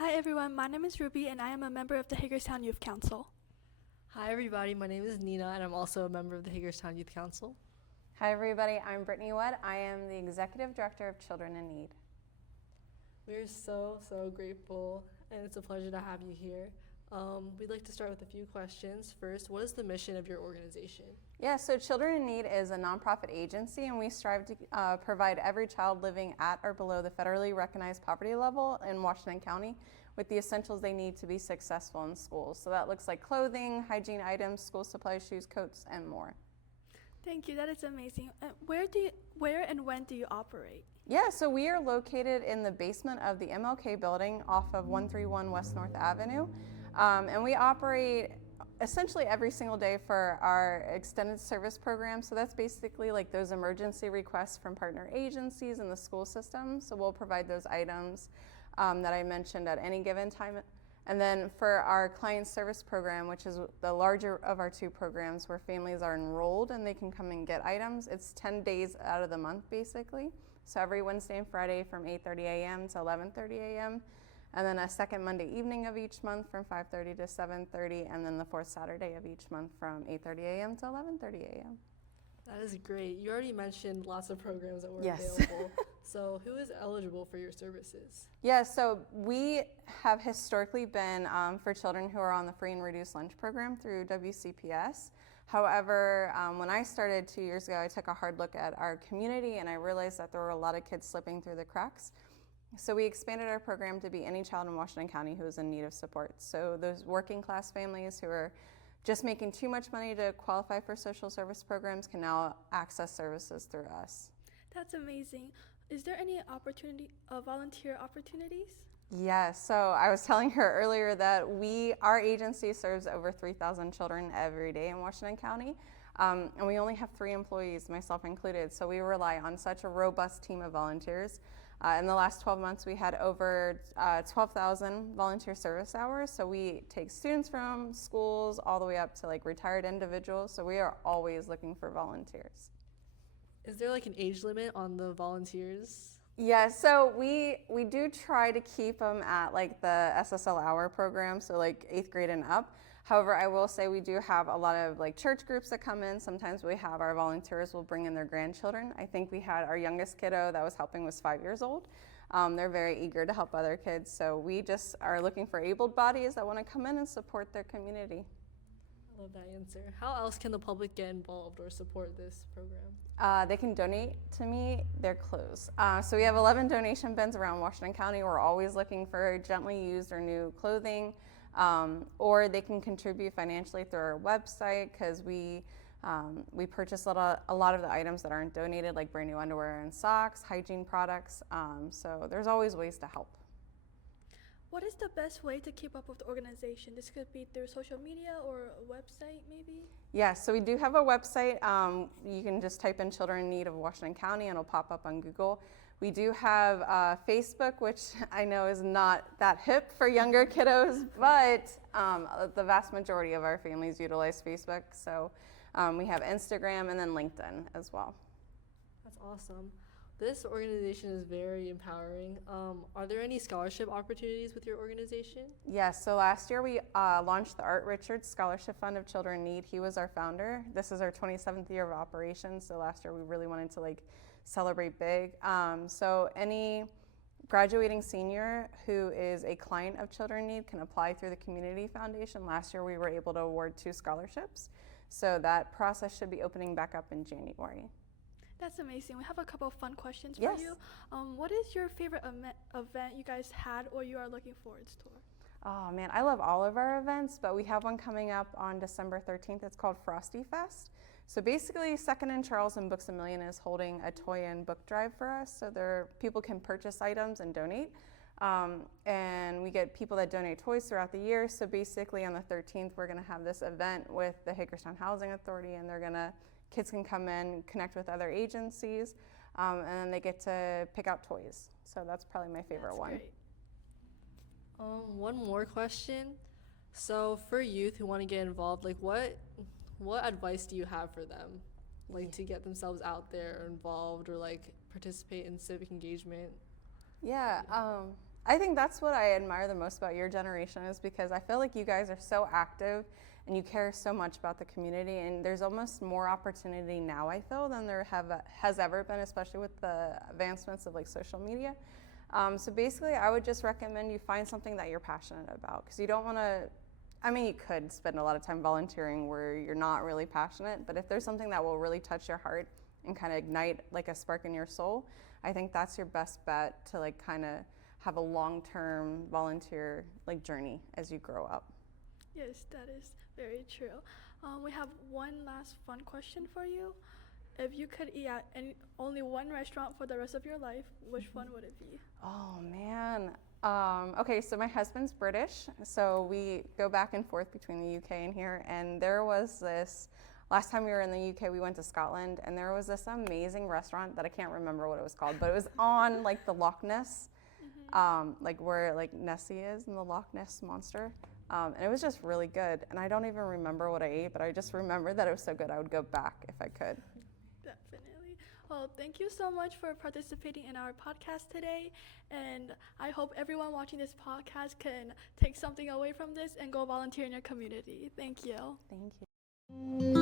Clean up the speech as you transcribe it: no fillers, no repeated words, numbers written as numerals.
Hi everyone, my name is Ruby and I am a member of the Hagerstown Youth Council. Hi everybody, my name is Nina and I'm also a member of the Hagerstown Youth Council. Hi everybody, I'm Brittany Wedd. I am the Executive Director of Children in Need. We're so grateful and it's a pleasure to have you here. We'd like to start with a few questions. First, what is the mission of your organization? Yeah, so Children in Need is a nonprofit agency and we strive to provide every child living at or below the federally recognized poverty level in Washington County with the essentials they need to be successful in schools. So that looks like clothing, hygiene items, school supplies, shoes, coats, and more. Thank you, that is amazing. Where and when do you operate? Yeah, so we are located in the basement of the MLK building off of 131 West North Avenue. And we operate essentially every single day for our extended service program. So that's basically like those emergency requests from partner agencies in the school system. So we'll provide those items that I mentioned at any given time. And then for our client service program, which is the larger of our two programs where families are enrolled and they can come and get items, it's 10 days out of the month basically. So every Wednesday and Friday from 8:30 a.m. to 11:30 a.m. And then a second Monday evening of each month from 5:30 to 7:30, and then the fourth Saturday of each month from 8:30 a.m. to 11:30 a.m. That is great. You already mentioned lots of programs that were Yes. available. So who is eligible for your services? Yeah, so we have historically been for children who are on the free and reduced lunch program through WCPS. However, when I started 2 years ago, I took a hard look at our community and I realized that there were a lot of kids slipping through the cracks. So we expanded our program to be any child in Washington County who is in need of support. So those working class families who are just making too much money to qualify for social service programs can now access services through us. That's amazing. Is there any volunteer opportunities? Yes, so I was telling her earlier that our agency serves over 3,000 children every day in Washington County. And we only have 3 employees, myself included, so we rely on such a robust team of volunteers. In the last 12 months, we had over 12,000 volunteer service hours. So we take students from schools all the way up to like retired individuals. So we are always looking for volunteers. Is there like an age limit on the volunteers? Yeah, so we do try to keep them at like the SSL hour program, so like 8th grade and up. However, I will say we do have a lot of like church groups that come in. Sometimes we have our volunteers will bring in their grandchildren. I think we had our youngest kiddo that was helping was 5 years old. They're very eager to help other kids. So we just are looking for able bodies that want to come in and support their community. I love that answer. How else can the public get involved or support this program? They can donate to me their clothes. So we have 11 donation bins around Washington County. We're always looking for gently used or new clothing. Or they can contribute financially through our website because we purchase a lot of the items that aren't donated, like brand new underwear and socks, hygiene products. So there's always ways to help. What is the best way to keep up with the organization? This could be through social media or a website maybe? Yeah, so we do have a website. You can just type in Children in Need of Washington County and it'll pop up on Google. We do have Facebook, which I know is not that hip for younger kiddos, but the vast majority of our families utilize Facebook. So we have Instagram and then LinkedIn as well. That's awesome. This organization is very empowering. Are there any scholarship opportunities with your organization? Yes, so last year we launched the Art Richards Scholarship Fund of Children in Need. He was our founder. This is our 27th year of operations, so last year we really wanted to celebrate big. So any graduating senior who is a client of Children in Need can apply through the Community Foundation. Last year we were able to award 2 scholarships, so that process should be opening back up in January. That's amazing. We have a couple of fun questions for Yes. you. What is your favorite event you guys had or you are looking forward to? Oh man, I love all of our events, but we have one coming up on December 13th. It's called Frosty Fest. So basically, Second and Charles and Books A Million is holding a toy and book drive for us. So people can purchase items and donate. And we get people that donate toys throughout the year. So basically on the 13th, we're gonna have this event with the Hagerstown Housing Authority and kids can come in, connect with other agencies, and then they get to pick out toys. So that's probably my favorite one. Great. One more question. So for youth who want to get involved, what advice do you have for them? To get themselves out there or involved or participate in civic engagement? Yeah, I think that's what I admire the most about your generation is because I feel like you guys are so active and you care so much about the community, and there's almost more opportunity now, I feel, than there has ever been, especially with the advancements of like social media. So basically, I would just recommend you find something that you're passionate about, because you don't want to, I mean, you could spend a lot of time volunteering where you're not really passionate, but if there's something that will really touch your heart and kind of ignite like a spark in your soul, I think that's your best bet to like kind of have a long-term volunteer like journey as you grow up. Yes, that is very true. We have one last fun question for you. If you could eat at only one restaurant for the rest of your life, which one would it be? Oh man. Okay, so my husband's British, so we go back and forth between the UK and here. And there was this, last time we were in the UK, we went to Scotland, and there was this amazing restaurant that I can't remember what it was called, but it was on like the Loch Ness, like where like Nessie is in the Loch Ness monster. And it was just really good. And I don't even remember what I ate, but I just remember that it was so good I would go back if I could. Definitely. Well, thank you so much for participating in our podcast today. And I hope everyone watching this podcast can take something away from this and go volunteer in your community. Thank you. Thank you.